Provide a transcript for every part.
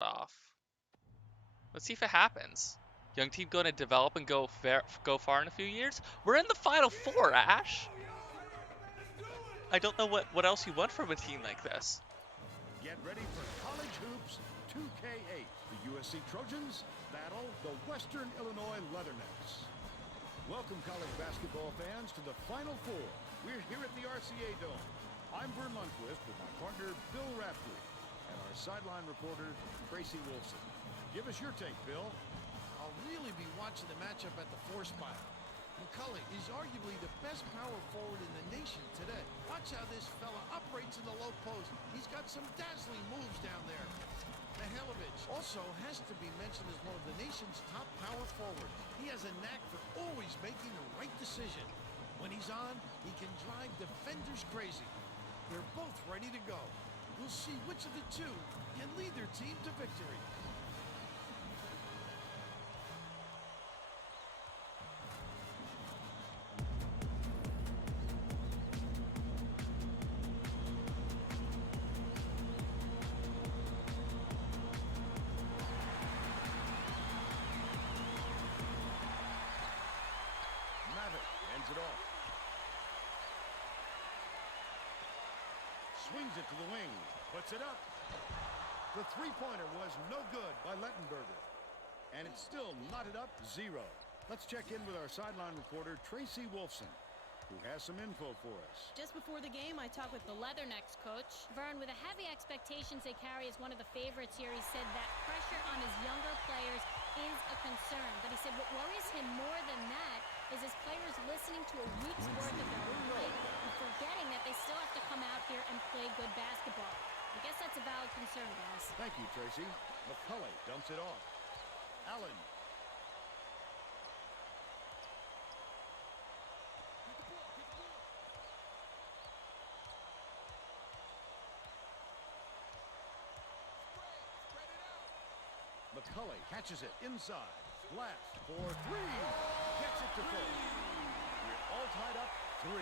off. Let's see if it happens. Young team going to develop and go far in a few years. We're in the Final Four, Ash. I don't know what else you want from a team like this. Get ready for College Hoops 2K8. The USC Trojans battle the Western Illinois Leathernecks. Welcome, college basketball fans, to the Final Four. We're here at the RCA Dome. I'm Vern Lundquist with my partner, Bill Raftery, and our sideline reporter, Tracy Wolfson. Give us your take, Bill. I'll really be watching the matchup at the 4 spot. McCully is arguably the best power forward in the nation today. Watch how this fella operates in the low post. He's got some dazzling moves down there. Mihailovic also has to be mentioned as one of the nation's top power forwards. He has a knack for always making the right decision. When he's on, he can drive defenders crazy. They're both ready to go. We'll see which of the two can lead their team to victory. Hands it off. Swings it to the wing. Puts it up. The three-pointer was no good by Lettenberger. And it's still knotted up 0. Let's check in with our sideline reporter, Tracy Wolfson, who has some info for us. Just before the game, I talked with the Leathernecks coach. Vern, with the heavy expectations they carry as one of the favorites here, he said that pressure on his younger players is a concern. But he said what worries him more than that is his players listening to a week's worth of their own play and forgetting that they still have to come out here and play good basketball. I guess that's a valid concern, guys. Thank you, Tracy. McCully dumps it off. Allen. McCully catches it inside. Glass for 3. Gets it to full. We're all tied up 3.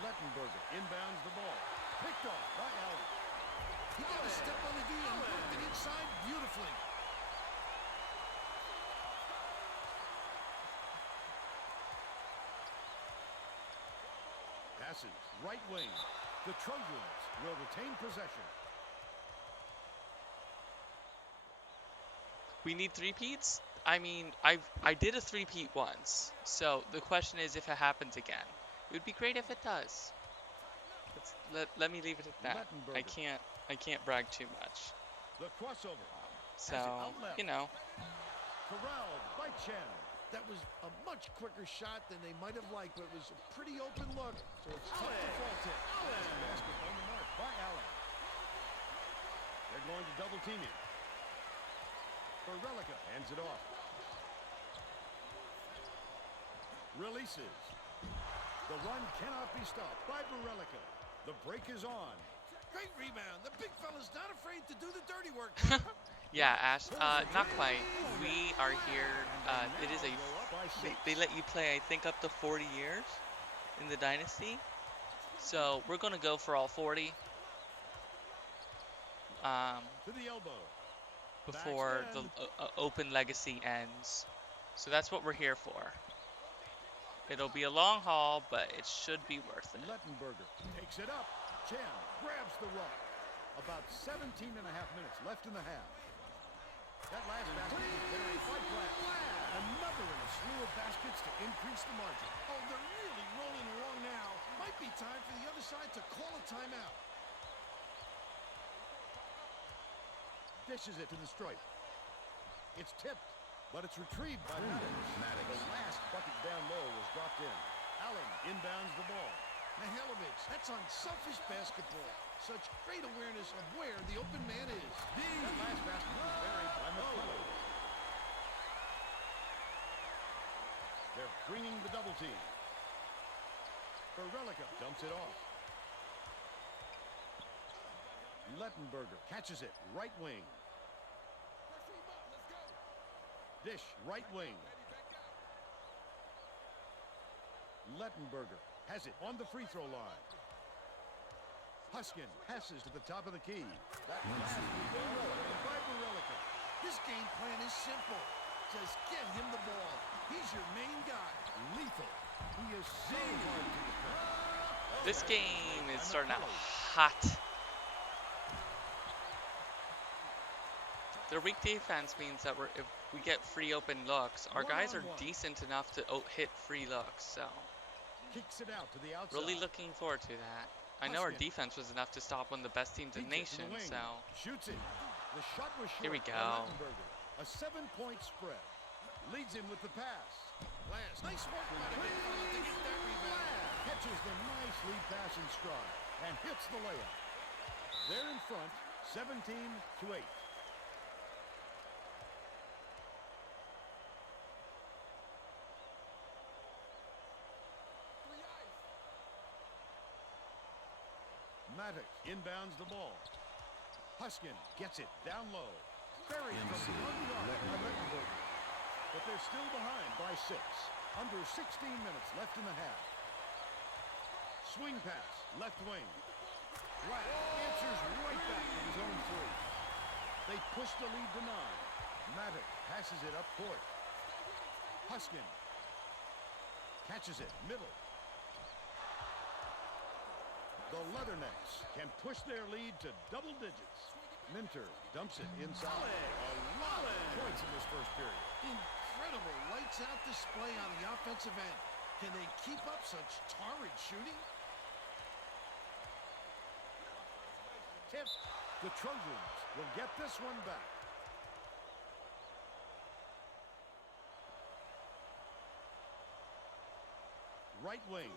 Lettenberger inbounds the ball. Picked off by Allen. He got a step on the D and worked it inside beautifully. Passes right wing. The Trojans will retain possession. We need three-peats? I mean, I did a three-peat once, so the question is if it happens again. It would be great if it does. Let me leave it at that. I can't brag too much. The crossover. So, you know. Corralled by Chen. That was a much quicker shot than they might have liked, but it was a pretty open look, so it's tough to fault it. Basket on the mark by Allen. They're going to double team him. Barelica hands it off. Releases. The run cannot be stopped by Barelica. The break is on. Great rebound. The big fella's not afraid to do the dirty work. Yeah, Ash, not quite. We are here. It is they let you play, I think, up to 40 years in the Dynasty. So we're going to go for all 40. To the elbow. Before the open legacy ends. So that's what we're here for. It'll be a long haul, but it should be worth it. Lettenberger takes it up. Chen grabs the rock. About 17 and a half minutes left in the half. That last basket was buried by Glass. Another in a slew of baskets to increase the margin. Oh, they're really rolling along now. Might be time for the other side to call a timeout. Dishes it to the stripe. It's tipped, but it's retrieved by Maddox. The last bucket down low was dropped in. Allen inbounds the ball. Mihailovic, that's unselfish basketball. Such great awareness of where the open man is. That last basket was buried by McCully. They're bringing the double team. Barelica dumps it off. Lettenberger catches it, right wing. Dish, right wing. Lettenberger has it on the free throw line. Huskin passes to the top of the key. That pass is well by Berelica. His game plan is simple. Just get him the ball. He's your main guy. Lethal. He is so hard to defend. This game is starting out hot. Their weak defense means that if we get free open looks, our guys are decent enough to hit free looks. So Kicks it out to the outside. really looking forward to that. I know our defense was enough to stop one of the best teams in the nation. So Shoots it. The shot was short. Here we by go. Lettenberger. A 7-point spread. Leads him with the pass. Glass, nice work by the big fella to get that rebound. Catches the nice lead pass in stride and hits the layup. They're in front, 17-8. Maddox inbounds the ball. Huskin gets it down low. Buried from the 1 yard by Lettenberger. But they're still behind by 6. Under 16 minutes left in the half. Swing pass, left wing. Glass answers right back with his own 3. They push the lead to 9. Maddox passes it up court. Huskin catches it, middle. The Leathernecks can push their lead to double digits. Minter dumps it inside. A lot of points in this first period. Incredible lights-out display on the offensive end. Can they keep up such torrid shooting? Tipped. The Trojans will get this one back. Right wing.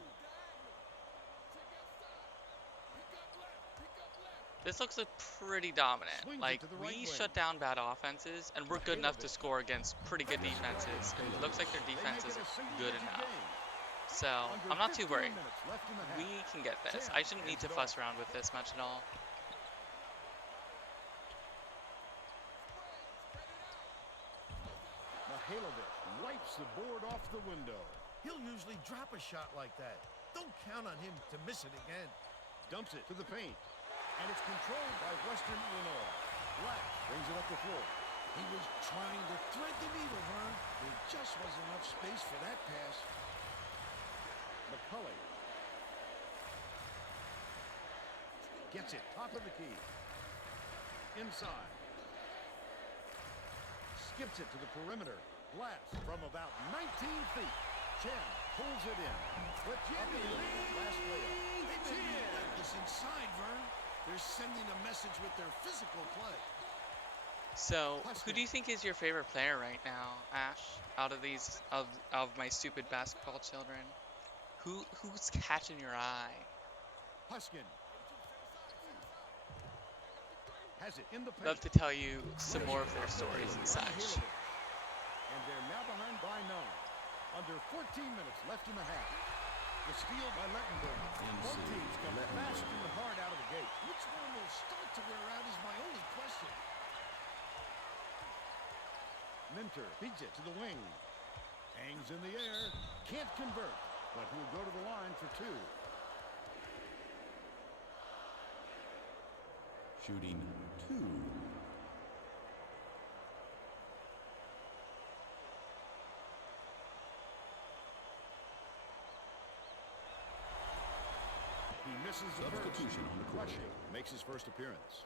this looks like pretty dominant. Swings it Like to the right we wing. shut down bad offenses, and we're good enough to score against pretty good defenses. And it looks like their They defense make is it a single good digit enough. game. So Under I'm not too 15 worried. minutes left in the half. We can get this. Chen I shouldn't need to hands it fuss off. around with this much at all. Mihailovic wipes the board off the window. He'll usually drop a shot like that. Don't count on him to miss it again. Dumps it to the paint. And it's controlled by Western Illinois. Glass brings it up the floor. He was trying to thread the needle, Vern. There just wasn't enough space for that pass. McCully gets it, top of the key. Inside. Skips it to the perimeter. Glass from about 19 feet. Chen pulls it in. But Jimmy last layup. They may be relentless inside, Vern. They're sending a message with their physical play. So, who do you think is your favorite player right now, Ash? Out of these, of my stupid basketball children, who's catching your eye? Huskin has it in the paint. Love to tell you some more of their stories and such. And they're now behind by 9. Under 14 minutes left in the half. The steal by Lettenberger. Both teams come fast and hard out of the gate. Which one will start to wear out is my only question. Minter feeds it to the wing. Hangs in the air. Can't convert, but he'll go to the line for 2. Shooting 2. He misses the Substitution on the court. Rushing makes his first appearance.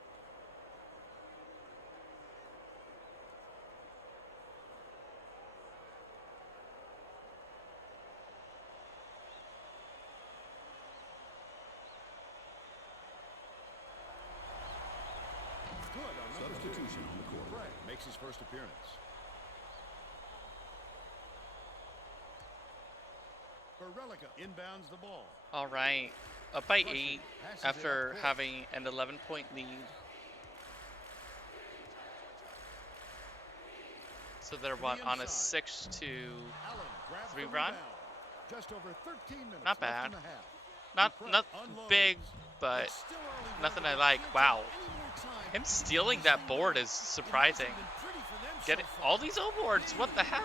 Good on number 2. Substitution on the court. Craig makes his first appearance. Berelica inbounds the ball. All right, up by 8 after having an 11-point lead. So they're what, on a 6-2 Allen grabs the 3 run? rebound. Just over 13 minutes Not left bad. in the half. Not Unloads. big, but It's still early, nothing Vern. I like. Can't Wow. take any more time. Him stealing that board is surprising. It hasn't been pretty for them Get so it, far. all these O boards. What the hell?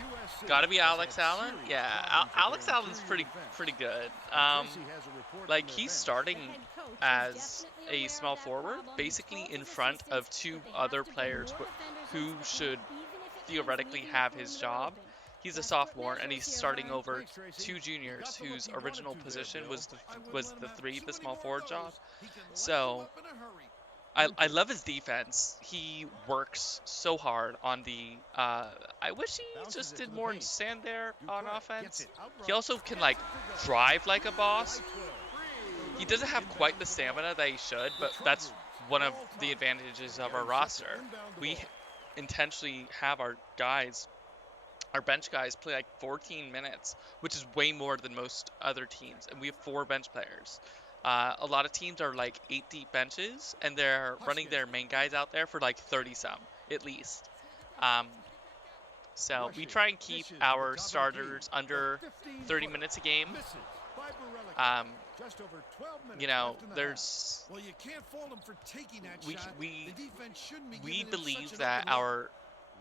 USC USC Gotta be has Alex had Allen. serious Yeah, problems with Alex their Allen's interior pretty defense. good. And Tracy has a report Like from their he's bench. starting The head coach is as definitely a aware small of that forward, problem. He basically told in his front of assistants two that they other have to bring players more defenders who into the should paint, even if it means theoretically leaving the have his perimeter job. open. He's a Desperate sophomore and measures he's here, starting Vern. over Thanks, Tracy. two He juniors got the look whose he wanted original to there, position Bill. was I wouldn't was let him the have three, too the many small more forward of job. those. He can light you So up in a hurry. I love his defense. He works so hard on the. I wish he Bounces just it did to the more paint. and stand there on Dupree gets offense. it out He right. also can Gets like it to go. drive like a boss. By 12. He doesn't have quite the Inbounds stamina that he should, The but that's Trojans, one of all the time. advantages of our Getting set to roster. inbound the We ball. intentionally have our guys, our bench guys, play like 14 minutes, which is way more than most other teams, and we have 4 bench players. A lot of teams are like 8 deep benches, and they're running their main guys out there for like 30 some at least. Um, so we Rushing. try and keep Dishes to the our top of the key. starters under The 30 15-footer. minutes a game. Misses by Borellica. Just over 12 minutes You know, left in the there's Well, you can't fault him for taking that we shot. we The defense shouldn't be we giving him believe such an that open look. our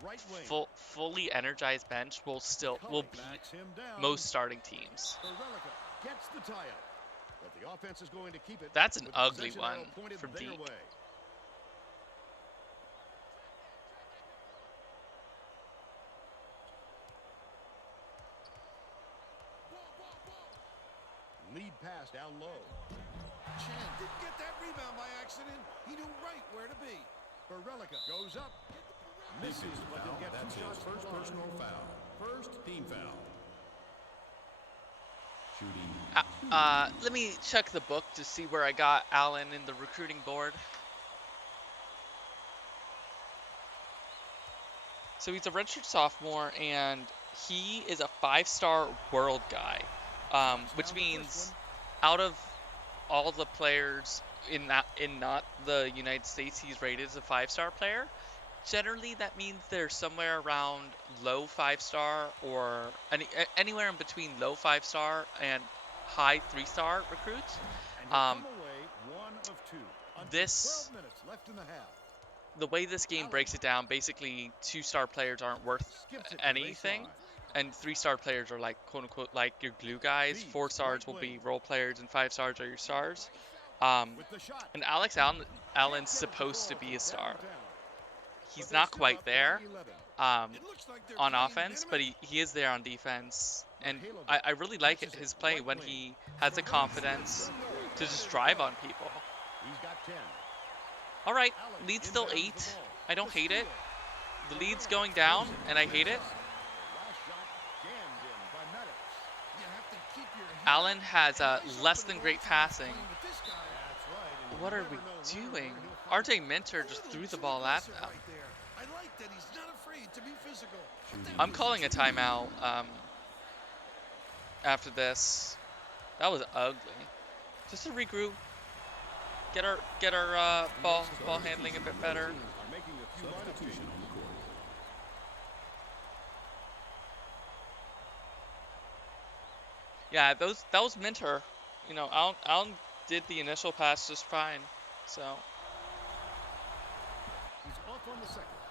Right wing. fully energized bench will McCully beat backs him down. most starting teams. Borellica gets the tie-up. But the offense is going to keep it. That's an with ugly possession one arrow pointed from their Deke. way. Lead pass down low. Chen didn't get that rebound by accident. He knew right where to be. Borellica goes up. This Misses, is a but foul. he'll get That's 2 his shots from first the line. personal foul. First team foul. Shooting. Let me check the book to see where I got Allen in the recruiting board. So he's a redshirt sophomore, and he is a 5-star world guy, which means out of all the players in not the United States, he's rated as a 5-star player. Generally, that means they're somewhere around low 5-star or anywhere in between low 5-star and high 3-star recruits. And he'll come away 1 of 2. Under This 12 minutes left in the half. the way this game breaks it down, basically 2-star players aren't worth Skips it to the anything, baseline. and 3-star players are like quote unquote like your glue guys. 4 stars will be role players, and 5 stars are your stars. With the shot. And Alex Allen's supposed to be a star. He's not quite there It looks like they're on playing offense, but minimum. he is there on defense. And I really like his play when he has the confidence to just drive on people. He's got 10. All right, lead's still 8. I don't hate it. The lead's going down, and I hate it. Last shot jammed in by Maddox. You have to keep your head Allen up. has And nice less open than ball great times passing. playing with this guy. That's right. and What you are never we know doing? where he'll find RJ Minter just A threw little the too ball at aggressive them. right there. I like that he's not afraid to be physical. But that I'm was calling a too timeout after this. That was ugly. Just to regroup, get our ball handling a bit better. are making a few lineup Substitution changes. on the court. Yeah, that was Minter. You know, Allen did the initial pass just fine. So He's off on the second.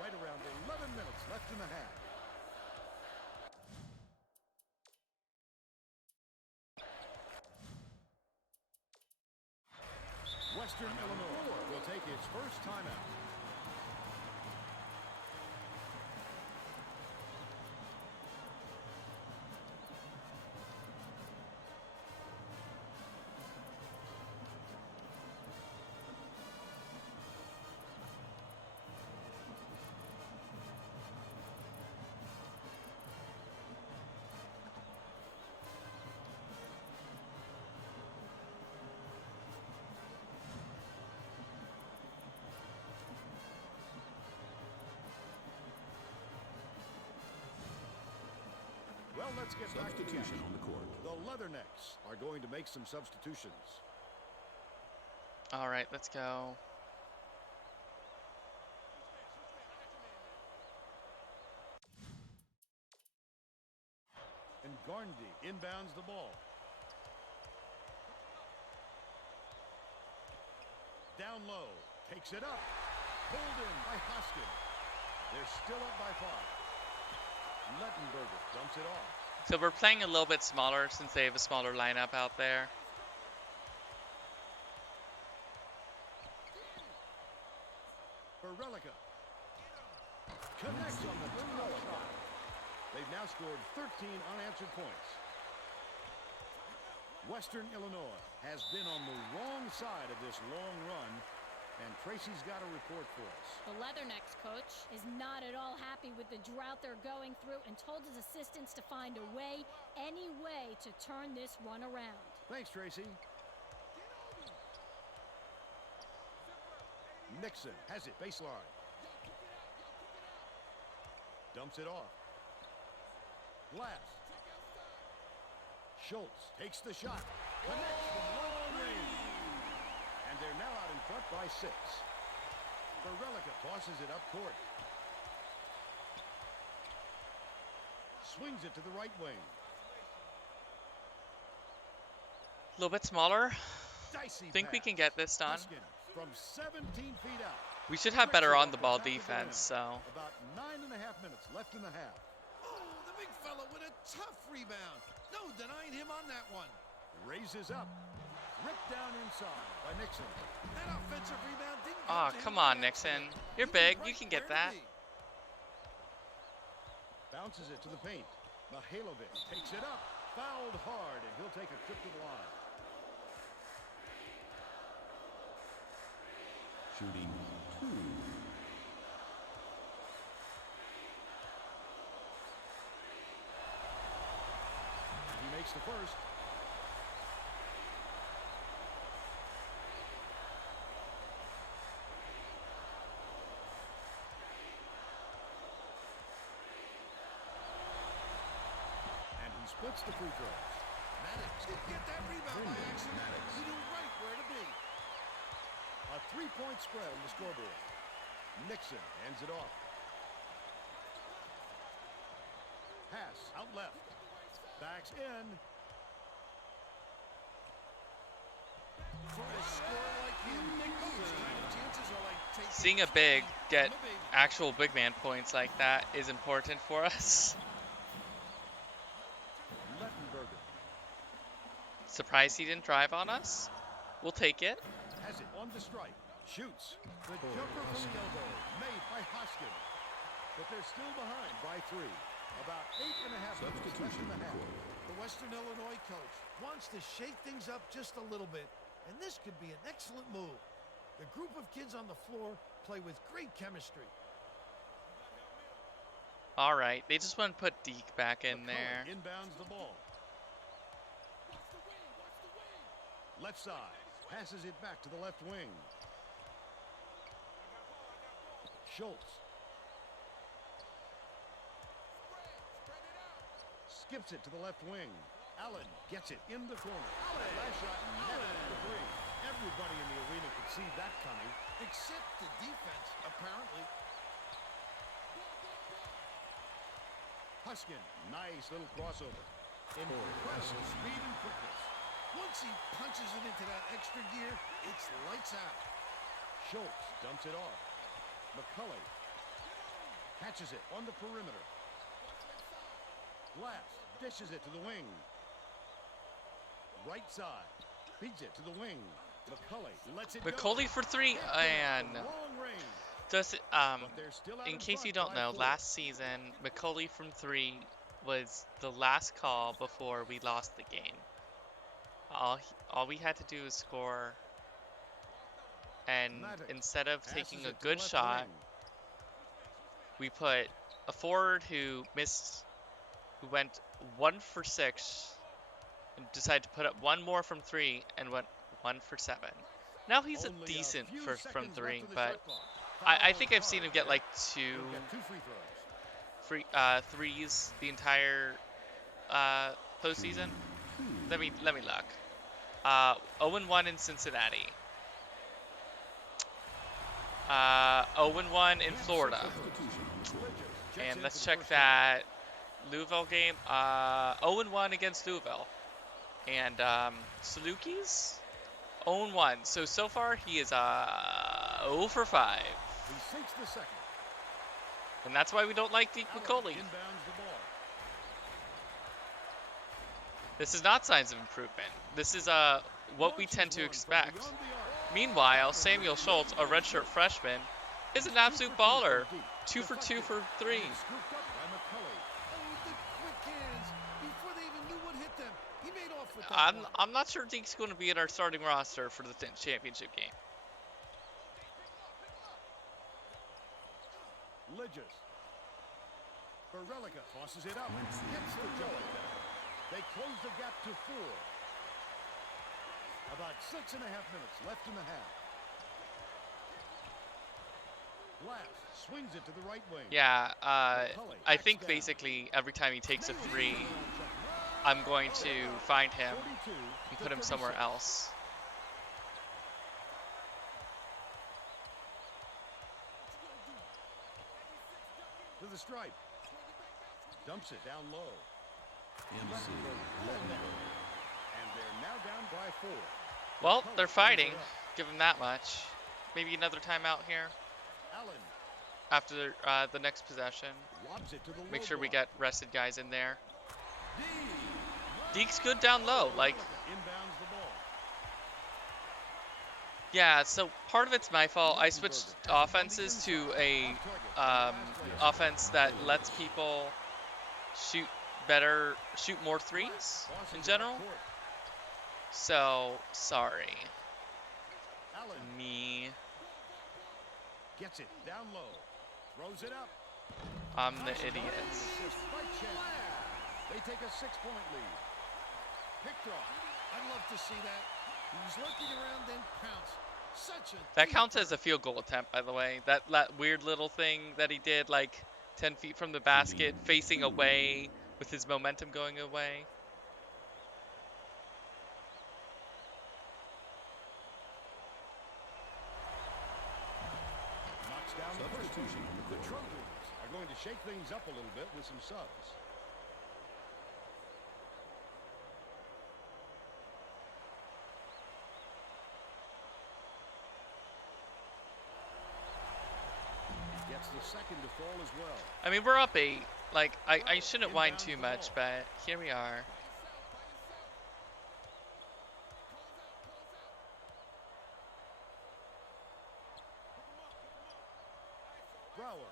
Right around 11 minutes left in the half. Western Illinois will take its first timeout. Well, let's get back to the Substitution action. on the court. The Leathernecks are going to make some substitutions. all right, let's go. And Ngarndi inbounds the ball. Down low. Takes it up. Pulled in by Hoskin. They're still up by 5. Lettenberger dumps it off. So we're playing a little bit smaller since they have a smaller lineup out there. Berelica connects on the 3-0 shot. They've now scored 13 unanswered points. Western Illinois has been on the wrong side of this long run, and Tracy's got a report for us. The Leathernecks coach is not at all happy with the drought they're going through and told his assistants to find a way, any way, to turn this run around. Thanks, Tracy. Nixon has it baseline. Dumps it off. Glass. Schultz takes the shot. Connects from long range. And they're now out in front by 6. Berelica tosses it up court. Swings it to the right wing. A little bit smaller. Dicey Think we pass. can get this done. Huskin from 17 feet out. We should have better on-the-ball defense, so... About 9.5 minutes left in the half. Oh, the big fella with a tough rebound. No denying him on that one. Raises up. Ripped down inside by Nixon. That offensive rebound didn't Aw, come to come him on, by Nixon. accident. You're He knew big. right You can get where to that. be. Bounces it to the paint. Mihailovic takes it up. Fouled hard, and he'll take a trip to the line. Shooting 2. He makes the first. And he splits the free throws. Maddox didn't get that rebound by accident. He knew right where to be. A 3-point spread on the scoreboard. Nixon hands it off. Pass out left. Backs in. For a scorer like him, those kind of chances are like taking Seeing a big get actual big man points like that is important for us. Lettenberger Surprised he didn't drive on us. We'll take it. has it on the strike. Shoots. The jumper from the elbow. Made by Hoskin. But they're still behind by 3. About 8.5 minutes left Substitution in the half. report. The Western Illinois coach wants to shake things up just a little bit, and this could be an excellent move. The group of kids on the floor play with great chemistry. All right. They just want to put Deke back in McCully there. inbounds the ball. Left side. Passes it back to the left wing. Schultz. Skips it to the left wing. Allen gets it in the corner. Last shot, netted for 3. Everybody in the arena could see that coming. Except the defense, apparently. Huskin, nice little crossover. Impressive speed and quickness. Once he punches it into that extra gear, it's lights out. Schultz dumps it off. McCully catches it on the perimeter. Glass dishes it to the wing. Right side. Feeds it to the wing. McCully lets it McCully go. for 3, and Long range. just But they're still out in case front you don't by know, 4. last season McCully from 3 was the last call before we lost the game. All we had to do was score, and Maddox instead of passes taking a it to the good left shot, wing. we put a forward who went 1 for 6, and decided to put up one more from 3 and went 1 for 7. Now he's Only a decent few from seconds 3, left of the but shot clock. I Fouled think I've seen him hard. get like 2 He'll get 2 free throws. threes the entire postseason. Let me look. 0-1 in Cincinnati. 0-1 in Florida. Substitution report. Checks And in let's for the check first that Louisville game. 0-1 against Louisville. And Salukis 0-1. So far he is 0 for 5. He sinks the second. And that's why we don't like Deke Allen McCully. inbounds the ball. This is not signs of improvement. This is what we tend to expect. Meanwhile, Samuel Schultz, a redshirt freshman, is an absolute baller. 2 for 2 for 3. Scooped up by McCully. Oh, the quick hands. Before they even knew what hit them, he made off with that one. I'm not sure Deke's going to be in our starting roster for the championship game. Lidges. Berelica tosses it up. Gets the joy. They close the gap to 4. About 6.5 minutes left in the half. Glass swings it to the right wing. Yeah, I think basically every time he takes a 3, I'm going to find him and put him somewhere else. To the stripe. Dumps it down low. MC. And they're now down by 4. Well, they're fighting. Give them that much. Maybe another timeout here Allen after the next possession. lobs it to the Make low sure we block. get rested guys in there. Deke's good down low. Like, Inbounds the ball. yeah, so part of it's my fault. I switched offenses to a offense that lets people shoot more threes in general. So, sorry. Allen Me. gets it down low. Throws it up. I'm the idiot. Right check. They take a 6-point lead. Picked off. I'd love to see that. He was lurking around, then pounced. Such a That counts as a field goal attempt, by the way. That weird little thing that he did, like 10 feet from the basket, facing away with his momentum going away. Knocks down the first two. Substitution The required. Trojans are going to shake things up a little bit with some subs. Gets the second to fall as well. I mean, we're up 8. Like, I shouldn't whine too much, but here we are. Brower.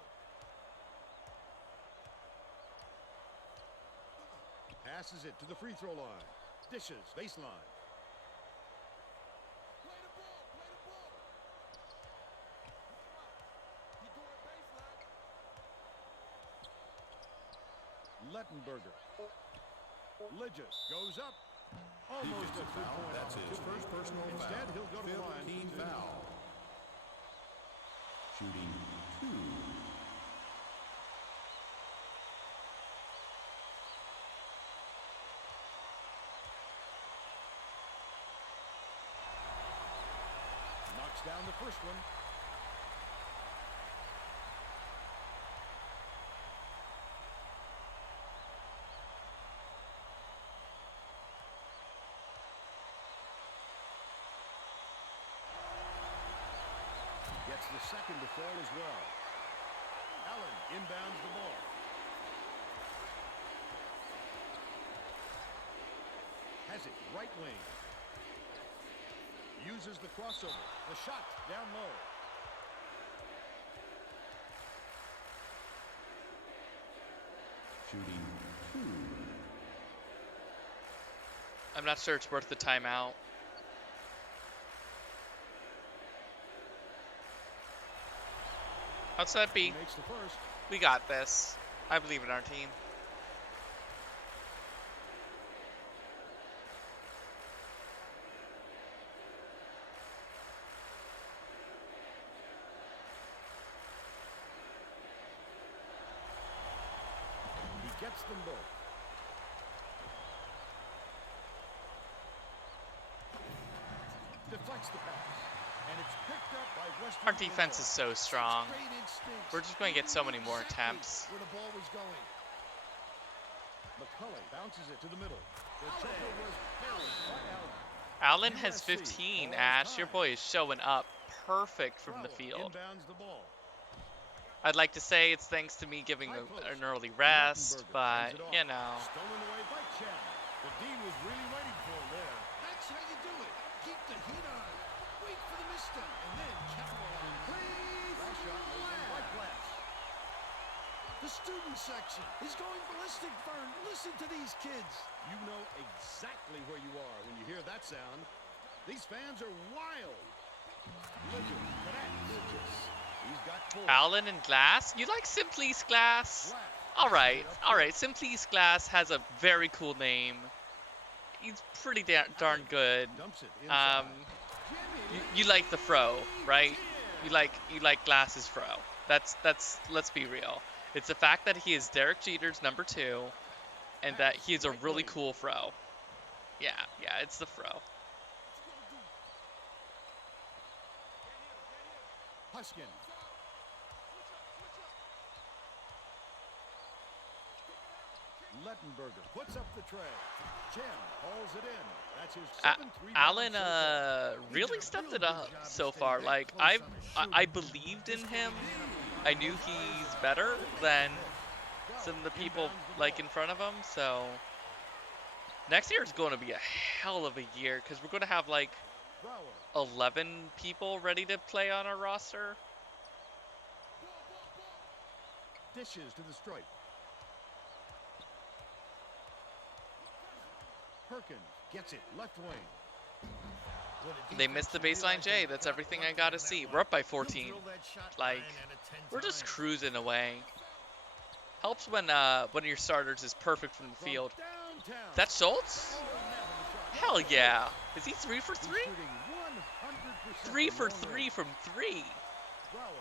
Passes it to the free throw line. Dishes, baseline. Lettenberger. Lidges goes up. Almost a Defensive foul. two-point That's his first personal Instead, foul. he'll go to the line. 15 foul. Shooting 2. Knocks down the first one. Gets the second to fall as well. Allen inbounds the ball. Has it right wing. Uses the crossover. The shot down low. Shooting 2. I'm not sure it's worth the timeout. How's that be? Makes the first. We got this. I believe in our team. He gets them both. Deflects the pass. And it's picked up by Western Our defense is Illinois. so strong. great instincts. We're just going to get so many He knew more exactly attempts. where the ball was going. McCully bounces it to the middle. The jumper was parried by Allen Allen. has USC 15, calls Ash. Your time. boy is showing up perfect from the Brower field. Inbounds the ball. I'd like to say it's thanks to me giving an early rest, but, you know. Stolen away by Chen. The Dean was really waiting for him there. That's how you do it. Keep the heat on. Wait for the misstep, and then capitalize. Please, Last shot was in white glass. the student section is going ballistic, Vern. Listen to these kids. You know exactly where you are when you hear that sound. These fans are wild. Lidges connects. He's got 4. Allen and Glass? You like Simplice Glass? All right. Simplice Glass has a very cool name. He's pretty darn good. Dumps it inside. You like the fro, right? You like Glass's fro. That's let's be real. It's the fact that he is Derek Jeter's number 2 and that he is a really cool fro. Yeah, it's the fro. Huskin. Lettenberger puts up the tray. Chen hauls it in. That's his 7th rebound. Allen really stepped it up so far. Like I believed in him. I knew he's better than some of the people like in front of him. So next year is going to be a hell of a year because we're going to have like 11 people ready to play on our roster. Dishes to the stripe. Perkins gets it left wing. They missed the baseline J. That's everything I got to see. We're up by 14. Like, we're just cruising away. Helps when your starters is perfect from the field. Is that Schultz? Hell yeah. Is he 3 for 3? 3 for 3 from 3.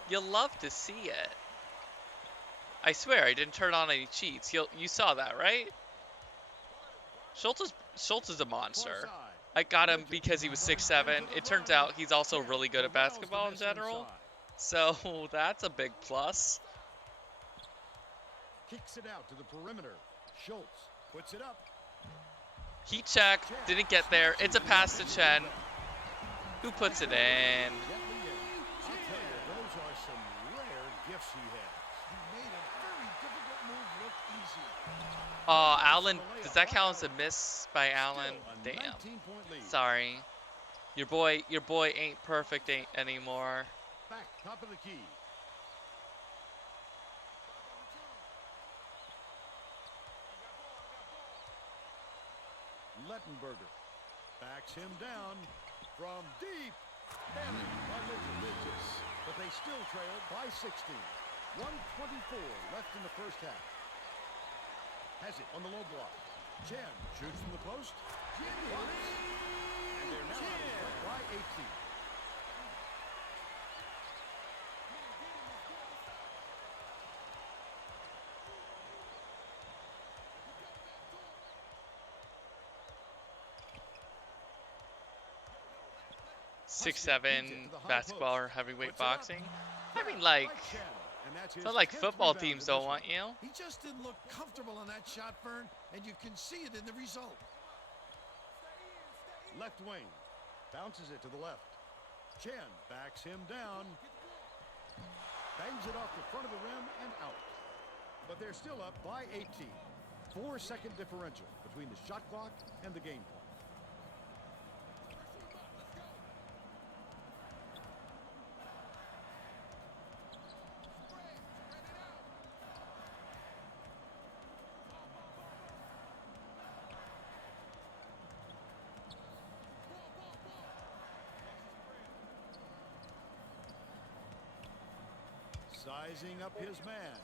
You'll love to see it. I swear I didn't turn on any cheats. You saw that, right? Schultz is a monster. I got him because he was 6'7". It turns out he's also really good at basketball in general. So that's a big plus. Kicks it out to the perimeter. Schultz puts it up. Heat check. Didn't get there. It's a pass to Chen. Who puts it in? I'll tell you, those are some rare gifts he has. He made a very difficult move look easy. Oh, Allen. Does that count as a miss by Allen? Still a Damn. 19-point lead. Sorry. Your boy ain't perfect anymore. Back top of the key. Lettenberger backs him down from deep. Manning by Lidges. But they still trail by 16. 1:24 left in the first half. Has it on the low block. Chen shoots from the post. And they're now up by 18. Six, 7 basketball or heavyweight boxing. I mean, like, it's not like football teams don't want you. He just didn't look comfortable on that shot, Vern, and you can see it in the result. Left wing. Bounces it to the left. Chen backs him down. Bangs it off the front of the rim and out. But they're still up by 18. 4-second differential between the shot clock and the game point. Sizing up his man.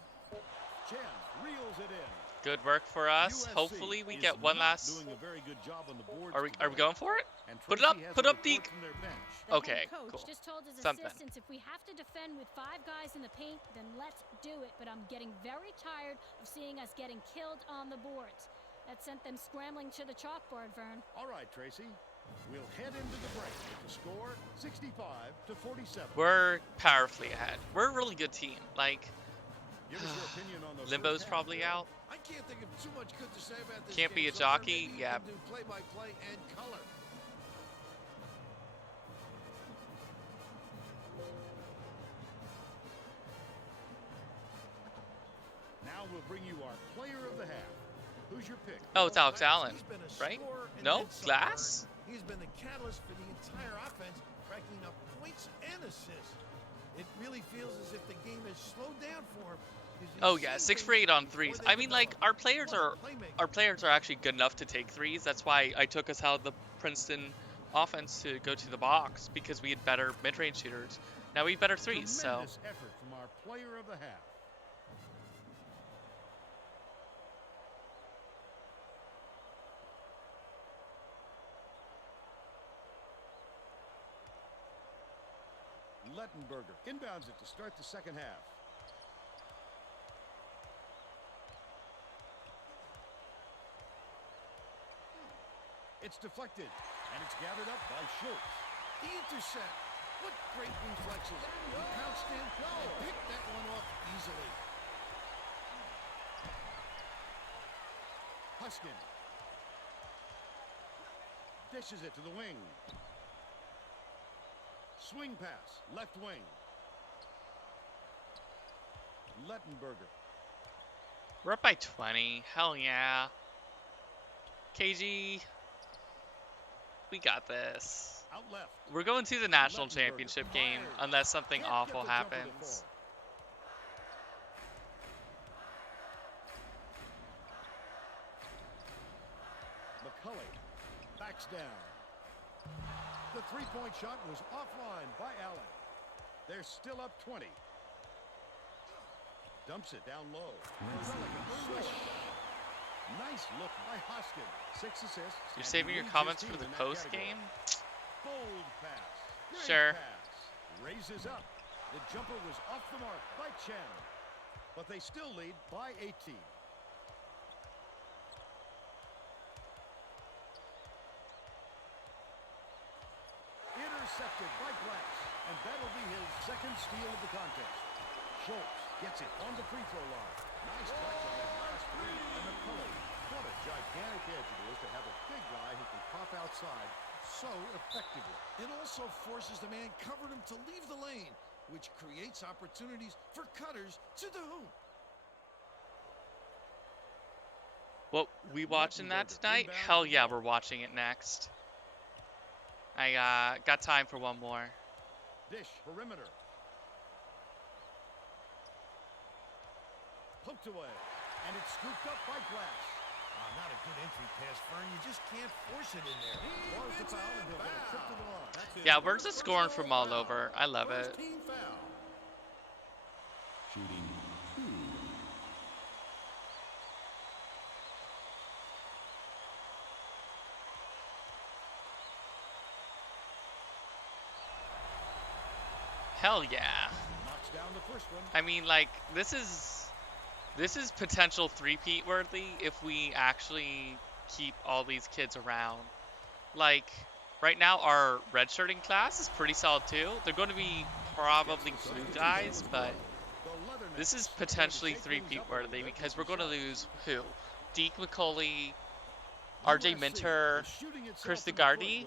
Chen reels it in. Good work for us. USC Hopefully we is get one not last. doing a very good job on the boards Are we today. going for it? And Put it Tracy up. has Put a up, report Deke. from their bench. The Okay, head coach cool. just told his Something. assistants if we have to defend with 5 guys in the paint, then let's do it. But I'm getting very tired of seeing us getting killed on the boards. That sent them scrambling to the chalkboard, Vern. All right, Tracy. We'll head into the break with the score 65-47. We're powerfully ahead. We're a really good team. Like, Give us your opinion on the Limbo's first half, probably Bill. out. I can't think of too much good to say about this Can't be game, a so Vern, jockey? maybe you Yeah. can do play-by-play and color. Now we'll bring you our player of the half. Who's your pick? Oh, it's Alex Allen, He's been a right? scorer and No? then some, Glass? Vern. He's been the catalyst for the entire offense, racking up points and assists. It really feels as if the game has slowed down for him. Oh yeah, 6 for 8 on threes. I mean, like, our players are actually good enough to take threes. That's why I took us out of the Princeton offense to go to the box, because we had better mid-range shooters. Now we have better threes, so Tremendous effort from our player of the half. Lettenberger inbounds it to start the second half. It's deflected, and it's gathered up by Schultz. The intercept. What great reflexes. He pounced in and picked that one off easily. Huskin dishes it to the wing. Swing pass, left wing. Lettenberger. we're up by 20. Hell yeah. KG, we got this. Out left. We're going to the national Lettenberger championship game fires. unless something Can't awful get the jumper to happens. fall. McCully backs down. The three-point shot was offline by Allen. They're still up 20. Dumps it down low. Swish. Nice look by Hoskin. 6 assists. You're and saving he your leads his comments team for the in that post category. game? Bold pass. Great Sure. pass. Raises up. The jumper was off the mark by Chen. But they still lead by 18. Intercepted by Glass. And that'll be his second steal of the contest. Schultz gets it on the free throw line. Nice touch on that last three. And McCully. What a gigantic edge it is to have a big guy who can pop outside so effectively. It also forces the man covering him to leave the lane, which creates opportunities for cutters to the hoop. What, we watching that tonight? Hell yeah, we're watching it next. I got time for one more. Dish, perimeter. Poked away. And it's scooped up by Glass. Not a good entry pass, Fern. You just can't force it in there. Draws the foul and he'll get a trip to the line. That's it. Yeah, we're just scoring from all over. I love it. First team foul. Shooting 2. Hell yeah. Knocks down the first one. I mean, like, this is potential three-peat worthy if we actually keep all these kids around. Like, right now our redshirting class is pretty solid too. They're going to be probably glue guys, but this is potentially three-peat worthy because we're going to lose who? Deke McCully, RJ Minter, Chris Ngarndi.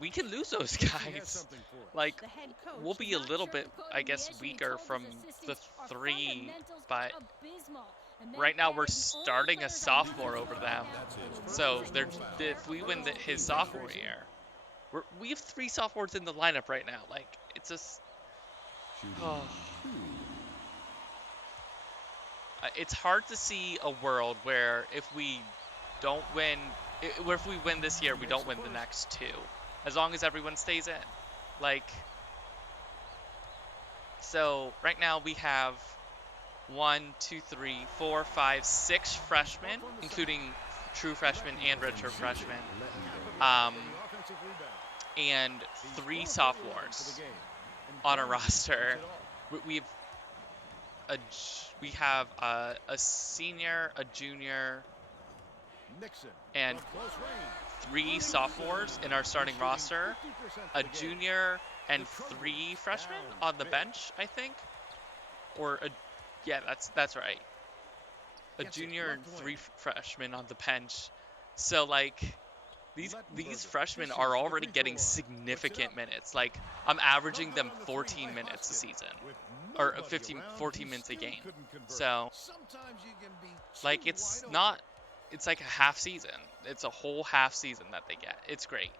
We can lose those guys. Like, The head coach we'll be a not little bit, sugarcoating I the guess, issue. He weaker told his from the assistants, "Our three, fundamentals but are abysmal." And then right now we're added, "The only starting a players that sophomore need to over slow them. down That's it. So First they're, foul. if we win his sophomore year, we have 3 sophomores in the lineup right now. Like, it's just, Shooting oh, 2. it's hard to see a world where if we don't win, where if we win this year, we don't win the next 2, as long as everyone stays in. Like, so right now we have 1, 2, 3, 4, 5, 6 freshmen, including true freshmen and redshirt freshmen, and 3 sophomores on a roster. We have a senior, a junior, Nixon and from close range. 3 sophomores in our starting roster, a junior and 3 freshmen on the bench, I think, or yeah, that's right. A junior and 3 freshmen on the bench. So like, These freshmen are already getting significant minutes. Like, I'm averaging them 14 minutes a season, or 14 minutes a game. So, like, it's not, it's like a half season. It's a whole half season that they get. It's great.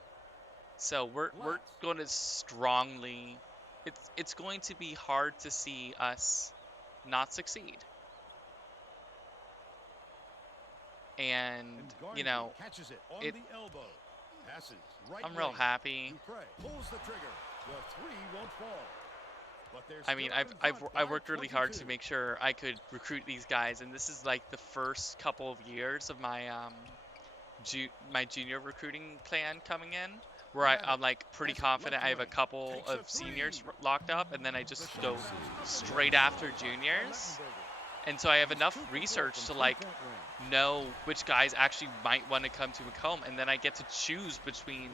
So we're going to strongly, it's going to be hard to see us not succeed. And you know, I'm real happy. I mean, I've worked really hard to make sure I could recruit these guys, and this is like the first couple of years of my my junior recruiting plan coming in, where I'm like pretty confident I have a couple of seniors locked up, and then I just go straight after juniors. And so I have enough research to like know which guys actually might want to come to Macomb, and then I get to choose between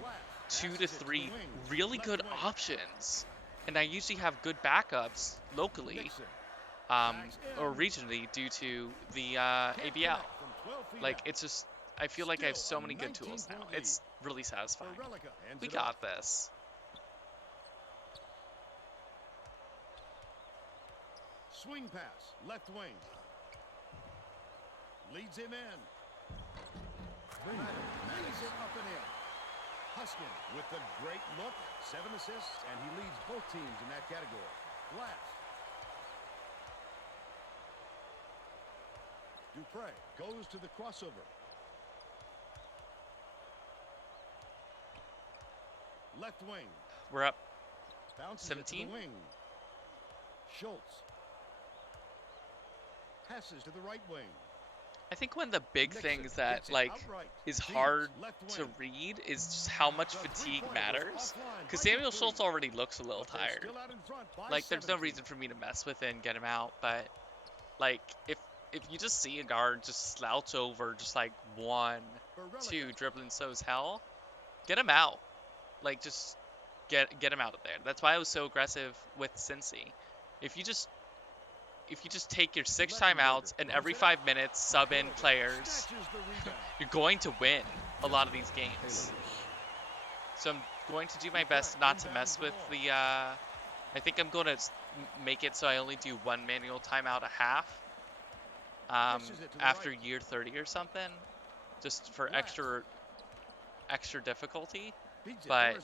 2 to 3 really good options. And I usually have good backups locally or regionally due to the ABL. Like, it's just, I feel like I have so many good tools now. It's really satisfying. We got this. Swing pass, left wing. Leads him in. Leads it up and in. Huskin with the great look. 7 assists, and he leads both teams in that category. Glass. Dupree goes to the crossover. Left wing. We're up Bounces 17. it to the wing. Schultz. Passes to the right wing. I think one of the big things that like is hard to read is just how much fatigue matters. Because Samuel Schultz already looks a little tired. Like, there's no reason for me to mess with it and get him out. But like, if you just see a guard just slouch over just like 1, 2 dribbling so as hell, get him out. Like, just get him out of there. That's why I was so aggressive with Cincy. If you just take your 6 timeouts and every 5 minutes sub in players, you're going to win a lot of these games. So I'm going to do my best not to mess with the, I think I'm going to make it so I only do 1 manual timeout a half after year 30 or something, just for extra difficulty. But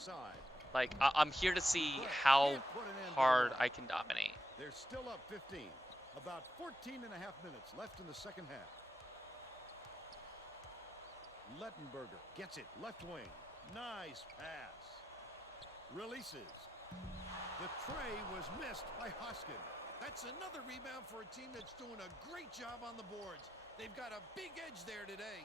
like, I'm here to see how hard I can dominate. They're still up 15. About 14 and a half minutes left in the second half. Lettenberger gets it. Left wing. Nice pass. Releases. The tray was missed by Hoskin. That's another rebound for a team that's doing a great job on the boards. They've got a big edge there today.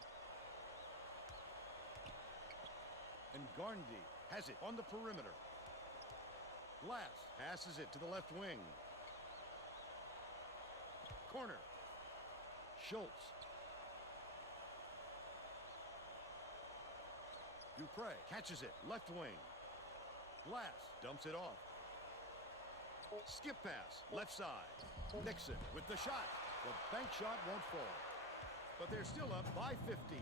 And Ngarndi has it on the perimeter. Glass passes it to the left wing. Corner. Schultz. Dupree catches it. Left wing. Glass dumps it off. Skip pass. Left side. Nixon with the shot. The bank shot won't fall. But they're still up by 15.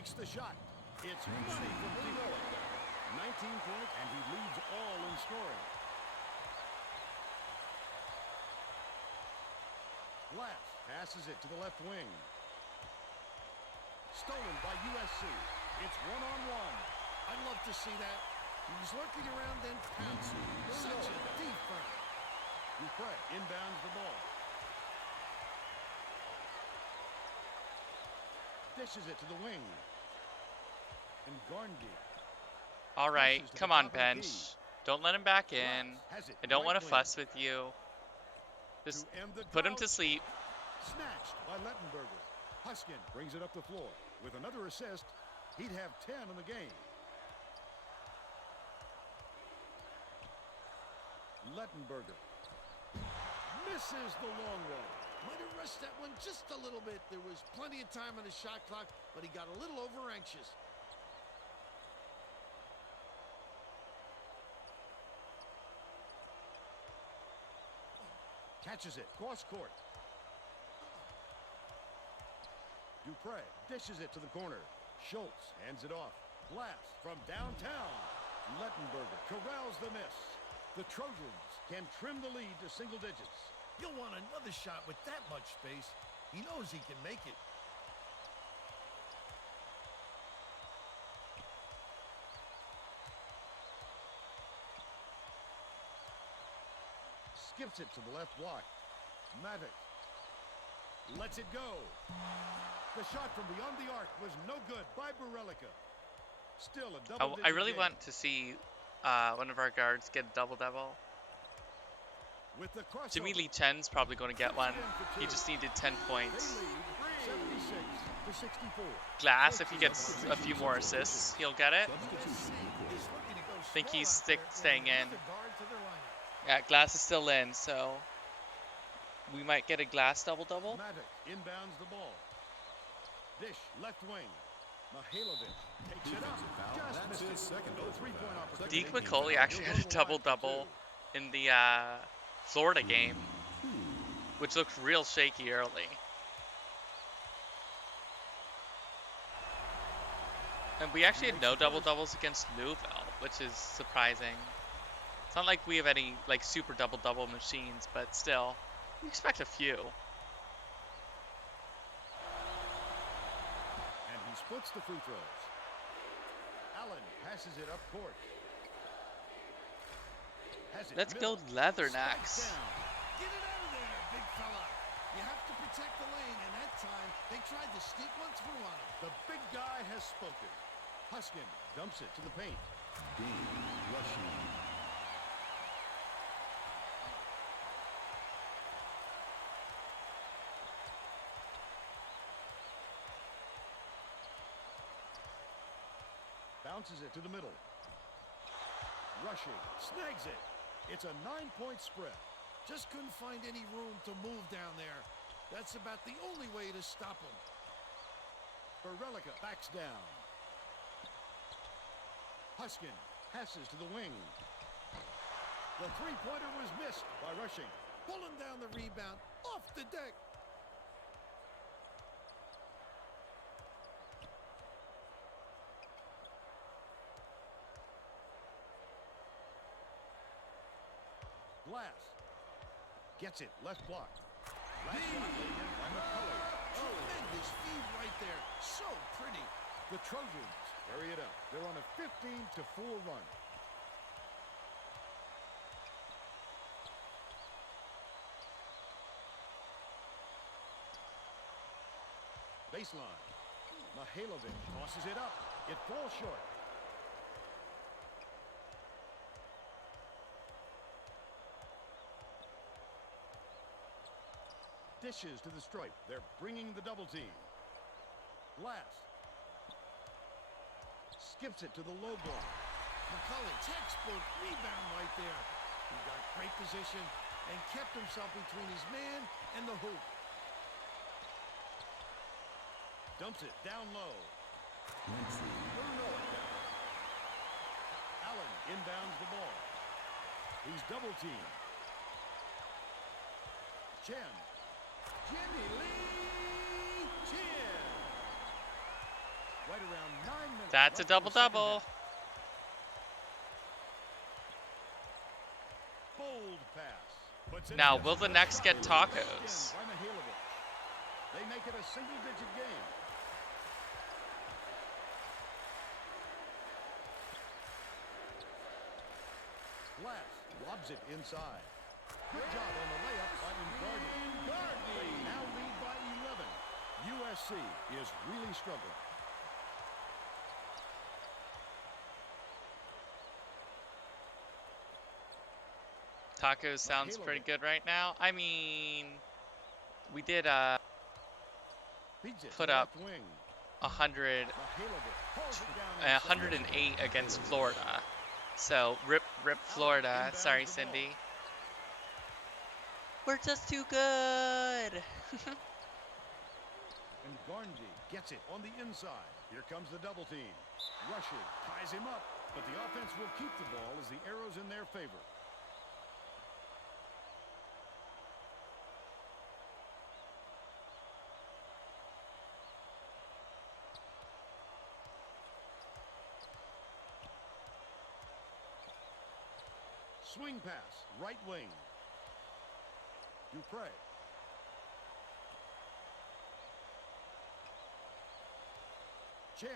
Takes the shot. It's money from deep. 19 points, and he leads all in scoring. Glass passes it to the left wing. Stolen by USC. It's one-on-one. I'd love to see that. He was lurking around, then pouncing. Such a defense. Dupree inbounds the ball. Dishes it to the wing. And Ngarndi. All right, come on, bench. Don't let him back in. I don't want to fuss with you. Just put him to sleep. Snatched by Lettenberger. Huskin brings it up the floor. With another assist, he'd have 10 in the game. Lettenberger misses the long one. Might have rushed that one just a little bit. There was plenty of time on the shot clock, but he got a little over anxious. Catches it. Cross court. Dupree dishes it to the corner. Schultz hands it off. Glass from downtown. Lettenberger corrals the miss. The Trojans can trim the lead to single digits. You'll want another shot with that much space. He knows he can make it. Skips it to the left block. Mavic lets it go. The shot from beyond the arc was no good by Barelica. Still a double-digit I really game. want to see one of our guards get a double-double. With the crossover. Jimmy Lee Chen's probably going to get one. He just needed 10 points. They lead 76-64. Glass, if he gets a few more assists, he'll get it. I think he's staying in. Yeah, Glass is still in, so we might get a Glass double-double. Mavic inbounds the ball. Dish left wing. Mihailovic takes it up. Just missed it. Second Three-point opportunity. Deke McCully actually had a double-double in the Florida game, which looked real shaky early. And we actually had no double-doubles against Louisville, which is surprising. It's not like we have any like super double-double machines, but still, we expect a few. And he splits the free throws. Allen passes it up court. Has it Let's go missed. Leathernecks. Down. Get it out of there, big fella. You have to protect the lane, and that time they tried to sneak one through on him. The big guy has spoken. Huskin dumps it to the paint. Dean rushing. Bounces it to the middle. Rushing. Snags it. It's a 9-point spread. Just couldn't find any room to move down there. That's about the only way to stop him. Barelica backs down. Huskin passes to the wing. The three-pointer was missed by Rushing. Pulling down the rebound off the deck. Glass gets it left block. Last shot laid in by McCully. Tremendous feed right there. So pretty. The Trojans carry it up. They're on a 15-4 run. Baseline. Mihailovic tosses it up. It falls short. Dishes to the stripe. They're bringing the double team. Glass skips it to the low block. McCully, textbook rebound right there. He got great position and kept himself between his man and the hoop. Dumps it down low. Lindsay. Allen inbounds the ball. He's double teamed. Chen. Jimmy Lee Chen. Right around 9 minutes. That's a left in the second double-double. half. Bold pass. Puts it Now, in. will the Knicks get Shot tacos? again by Mihailovic. They make it a single-digit game. Glass lobs it inside. Good job on the layup by Ngarndi. They now lead by 11. USC is really struggling. Tacos sounds pretty good right now. I mean, we did Feeds it to put the up left wing. 108 against Florida. So rip Florida. Sorry, Cindy. We're just too good. And Ngarndi gets it on the inside. Here comes the double team. Rushing ties him up, but the offense will keep the ball as the arrow's in their favor. Swing pass, right wing. Dupree. Chen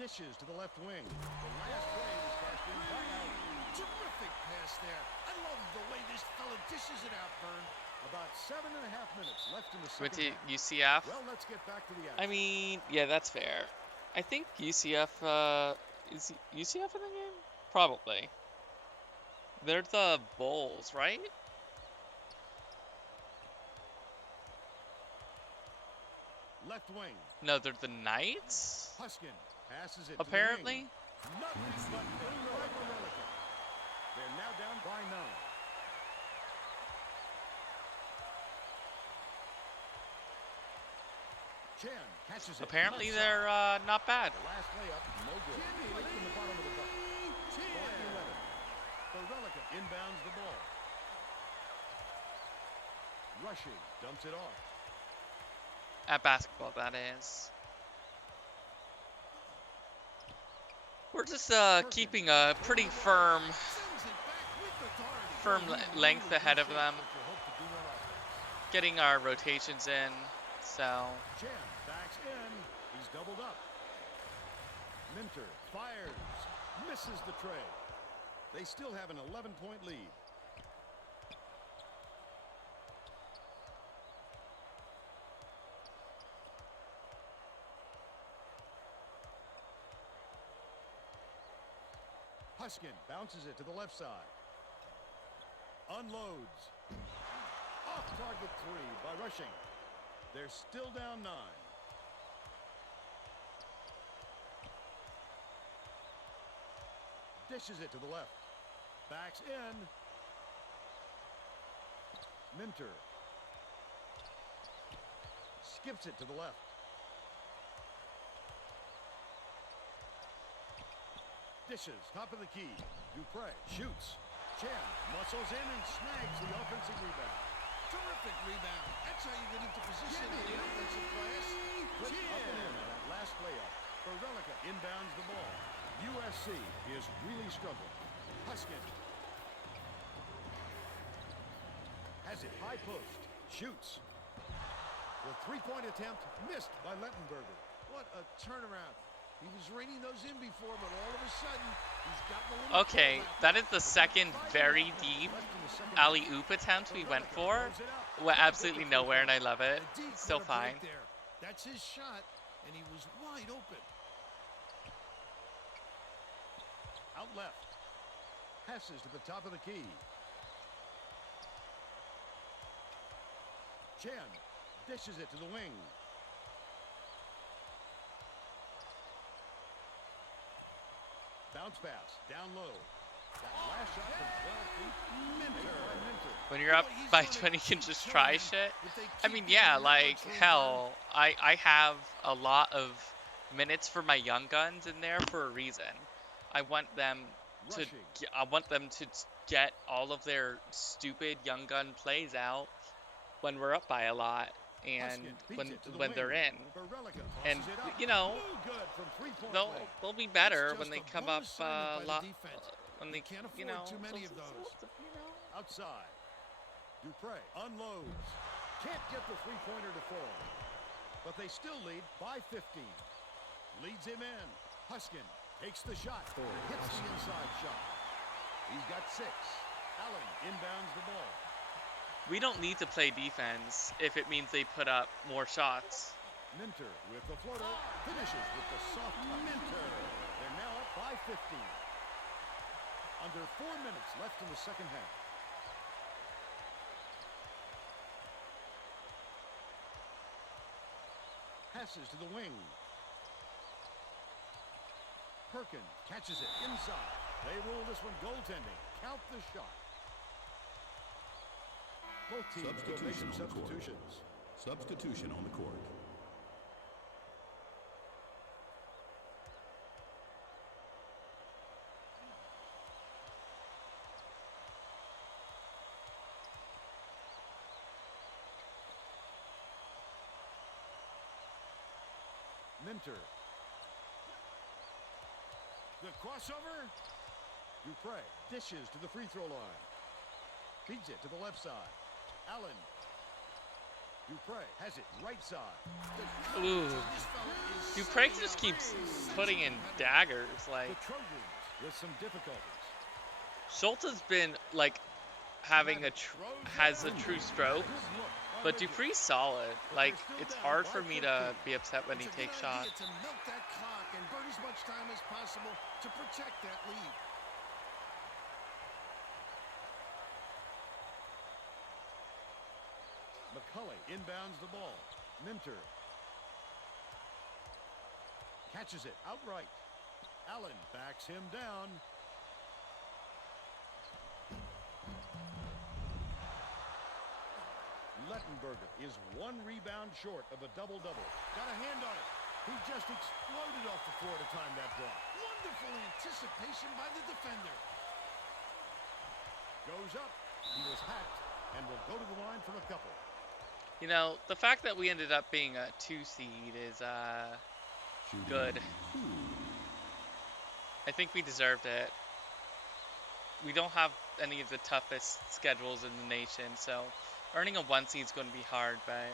dishes to the left wing. The last play is cast in by Allen. Terrific pass there. I love the way this fella dishes it out, Vern. About 7.5 minutes left in the Went second to half. UCF. Well, let's get back to the I action. mean, yeah, that's fair. I think UCF, is UCF in the game? Probably. They're the Bulls, right? Left wing. No, they're the Knights? Huskin passes it Apparently. to the wing. Nothing but inroad for Relica. They're now down by 9. Chen catches it. Apparently left they're side. not bad. The last layup, no good. Right from the bottom of the bucket. Ball 11. For Relica inbounds the ball. Rushing, dumps it off. At basketball, that is. We're just keeping a pretty firm length ahead of them. Getting our rotations in, so. Chen backs in. He's doubled up. Minter fires. Misses the tray. They still have an 11-point lead. Huskin bounces it to the left side. Unloads. Off target 3 by rushing. They're still down 9. Dishes it to the left. Backs in. Minter. Skips it to the left. Dishes, top of the key. Dupree shoots. Chen muscles in and snags the offensive rebound. Terrific rebound. That's how you get into position in the offensive class. Quick up and in on that last layup. For Relica inbounds the ball. USC is really struggling. Huskin has it high post. Shoots. The three-point attempt missed by Lettenberger. What a turnaround. He was reining those in before, but all of a sudden, he's gotten a little... Okay, that is the second very deep alley-oop attempt we went for. Went absolutely nowhere, and I love it. Still fine. There. That's his shot, and he was wide open. Out left. Passes to the top of the key. Chen dishes it to the wing. Bounce pass, down low. That last shot from 12 feet. Minter. When you're up by 20, you can just try shit. I mean, yeah, like, hell, I have a lot of minutes for my young guns in there for a reason. I want them to get all of their stupid young gun plays out when we're up by a lot and when they're in. And you know, they'll be better when they come up a lot. When they, you know, too many of those. Outside. Dupree unloads. Can't get the three-pointer to fall. But they still lead by 15. Leads him in. Huskin takes the shot. Hits the inside shot. He's got 6. Allen inbounds the ball. We don't need to play defense if it means they put up more shots. Minter with the floater. Finishes with the soft touch. Minter. They're now up by 15. Under 4 minutes left in the second half. Passes to the wing. Perkins catches it inside. They rule this one goaltending. Count the shot. Both teams will make some substitutions. Substitution on the court. Minter. The crossover. Dupree dishes to the free throw line. Feeds it to the left side. Allen. Dupree has it right side. Ooh. This fella is Dupree selling just out. keeps Such a putting in competitor. daggers. The Like, Trojans with some difficulties. Schultz has been, like, having has a true stroke. Good look by But Midget. Dupree's solid. Like, it's hard for me to be upset when he It's a good takes idea shots. to milk that clock and burn as much time as possible to protect that lead. McCully inbounds the ball. Minter catches it outright. Allen backs him down. Lettenberger is one rebound short of a double-double. Got a hand on it. He just exploded off the floor to time that block. Wonderful anticipation by the defender. Goes up. He was hacked and will go to the line for a couple. You know, the fact that we ended up being a 2 seed is Shooting good. 2. I think we deserved it. We don't have any of the toughest schedules in the nation, so earning a 1 seed is going to be hard, but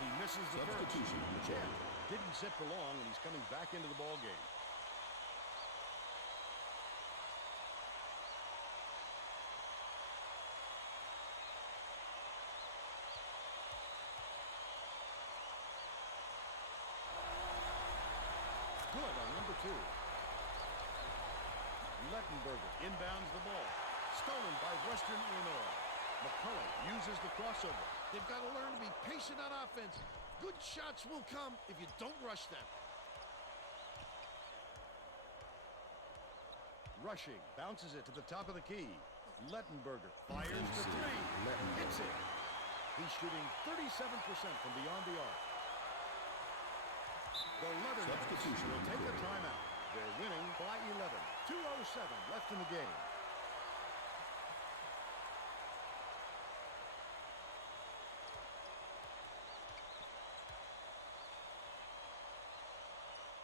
He misses the first. Substitution on the court. Didn't sit for long, and he's coming back into the ball game. Good on number 2. Lettenberger inbounds the ball. Stolen by Western Illinois. McCully uses the crossover. They've got to learn to be patient on offense. Good shots will come if you don't rush them. Rushing, bounces it to the top of the key. Lettenberger fires the MC three. Lettenberger. Hits it. He's shooting 37% from beyond the arc. The Leathernecks Substitution will on the take a court. timeout. They're winning by 11. 2:07 left in the game.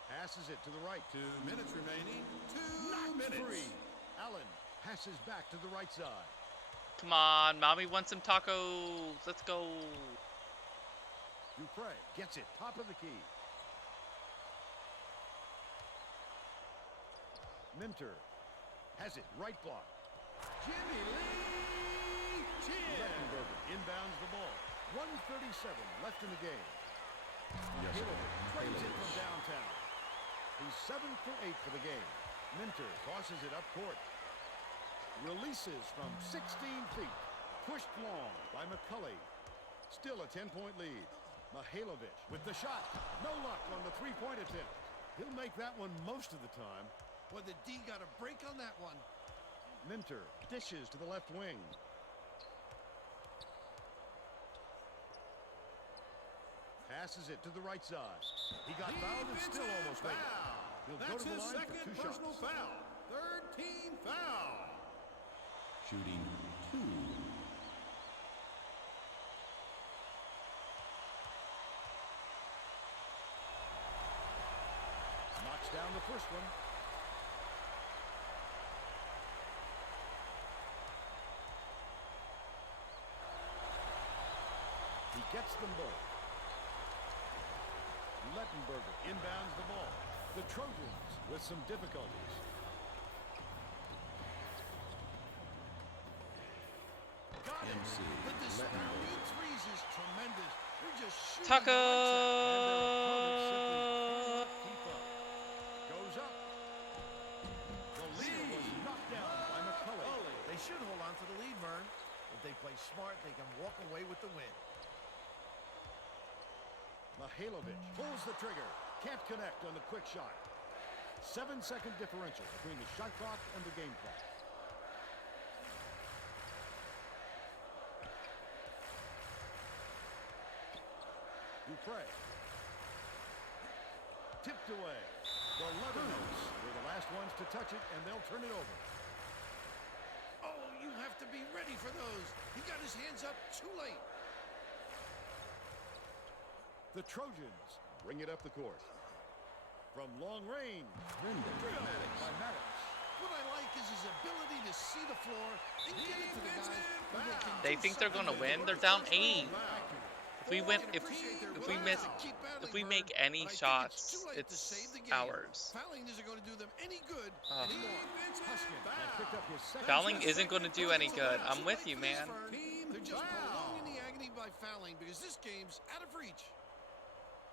Passes it to the right. 2 minutes remaining. 2 Knocked minutes. free. Allen passes back to the right side. come on, mommy wants some tacos. Let's go. Dupree gets it, top of the key. Minter has it, right block. Jimmy Lee Chen. Lettenberger inbounds the ball. 1:37 left in the game. Yes, sir. Trains it from downtown. He's 7 for 8 for the game. Minter tosses it up court. Releases from 16 feet. Pushed long by McCully. Still a 10-point lead. Mihailovic with the shot. No luck on the three-point attempt. He'll make that one most of the time. Well, the D got a break on that one. Minter dishes to the left wing. Passes it to the right side. He got fouled and still almost made it. He'll go That's to the his line for second 2 personal shots. foul. Third team foul. Shooting 2. Knocks down the first one. He gets them both. Lettenberger inbounds the ball. The Trojans with some difficulties. Got it. MC The disparity Lettenberger. in threes is tremendous. They're just shooting Taco. the lights out. And their opponents simply cannot keep up. Goes up. The leader was knocked down by McCully. They should hold on to the lead, Vern. If they play smart, they can walk away with the win. Mihailovic pulls the trigger. Can't connect on the quick shot. 7-second differential between the shot clock and the game clock. Dupree. Tipped away. The Leathernecks were the last ones to touch it, and they'll turn it over. Oh, you have to be ready for those. He got his hands up too late. The Trojans bring it up the court. From long range, Brendan drilled Maddox. by Maddox. What I like is his ability to see the floor and get it to the guy. They think they're gonna win. They're down 8. If we win, if we miss, if we make any shots, it's ours. Fouling isn't going to do them any good Ugh. anymore. Fouling isn't going to do any good. I'm with you, man. They're just prolonging the agony by fouling because this game's out of reach.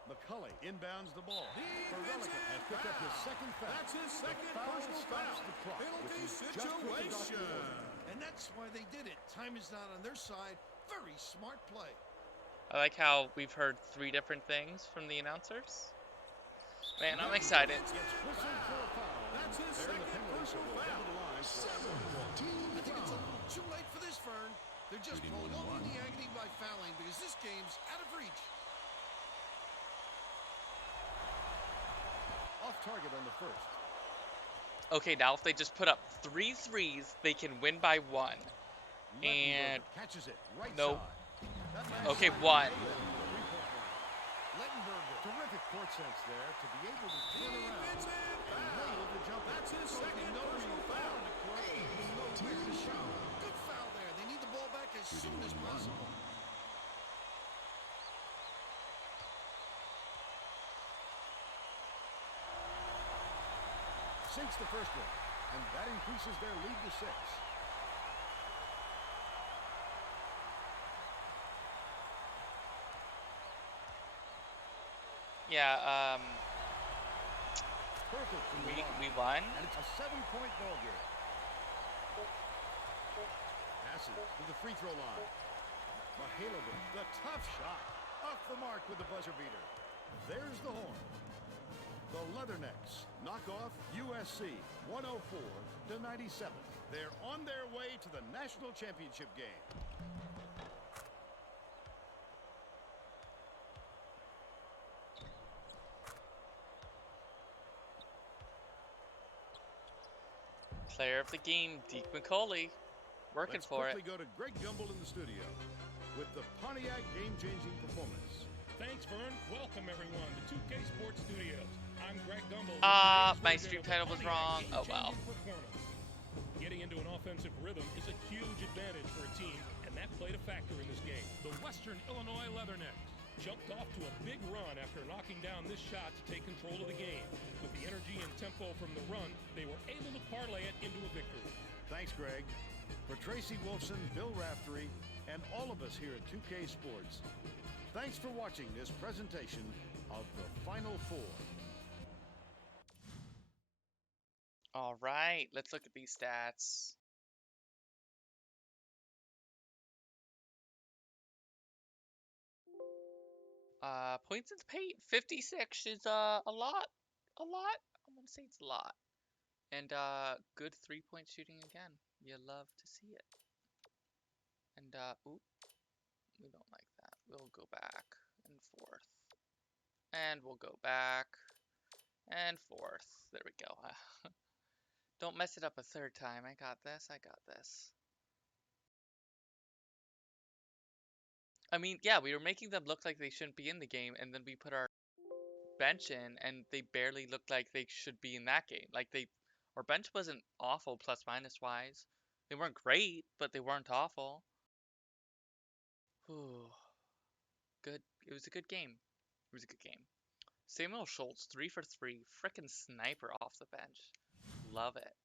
McCully inbounds the ball. Roderick has picked up his second foul. That's his second personal foul. Penalty situation. And that's why they did it. Time is not on their side. Very smart play. I like how we've heard 3 different things from the announcers. Man, I'm excited. That's his second personal foul. I think it's a little too late for this, Vern. They're just prolonging the agony by fouling because this game's out of reach. Off target on the first. Okay, now if they just put up 3 threes, they can win by 1. And catches it right nope. side. Okay, 1. Terrific court sense there to be able to turn around and nail the jumper. That's his second personal foul. Good foul there. They need the ball back as soon as possible. Sinks the first one, and that increases their lead to 6. Yeah, Perfect from the line. we won. And it's a 7-point ball game. Passes to the free throw line. Mahalovic, the tough shot. Off the mark with the buzzer beater. There's the horn. The Leathernecks knock off USC 104-97. They're on their way to the national championship game. Player of the game, Deke McCully. Working Let's for it. quickly go to Greg Gumbel in the studio with the Pontiac game-changing performance. Thanks, Vern. Welcome, everyone, to 2K Sports Studios. I'm Greg Gumbel. My stream title was wrong. Oh, well. Getting into an offensive rhythm is a huge advantage for a team, and that played a factor in this game. The Western Illinois Leathernecks jumped off to a big run after knocking down this shot to take control of the game. With the energy and tempo from the run, they were able to parlay it into a victory. Thanks, Greg. For Tracy Wolfson, Bill Raftery, and all of us here at 2K Sports, thanks for watching this presentation of the Final Four. All right, let's look at these stats. Points in the paint, 56 is a lot. I'm gonna say it's a lot. And good 3-point shooting again. You love to see it. And oop, we don't like that. We'll go back and forth. And we'll go back and forth. There we go. Don't mess it up a 3rd time. I got this. I mean, yeah, we were making them look like they shouldn't be in the game, and then we put our bench in, and they barely looked like they should be in that game. Like, our bench wasn't awful plus minus wise. They weren't great, but they weren't awful. Whew. Good. It was a good game. Samuel Schultz, 3 for 3. Frickin' sniper off the bench. Love it.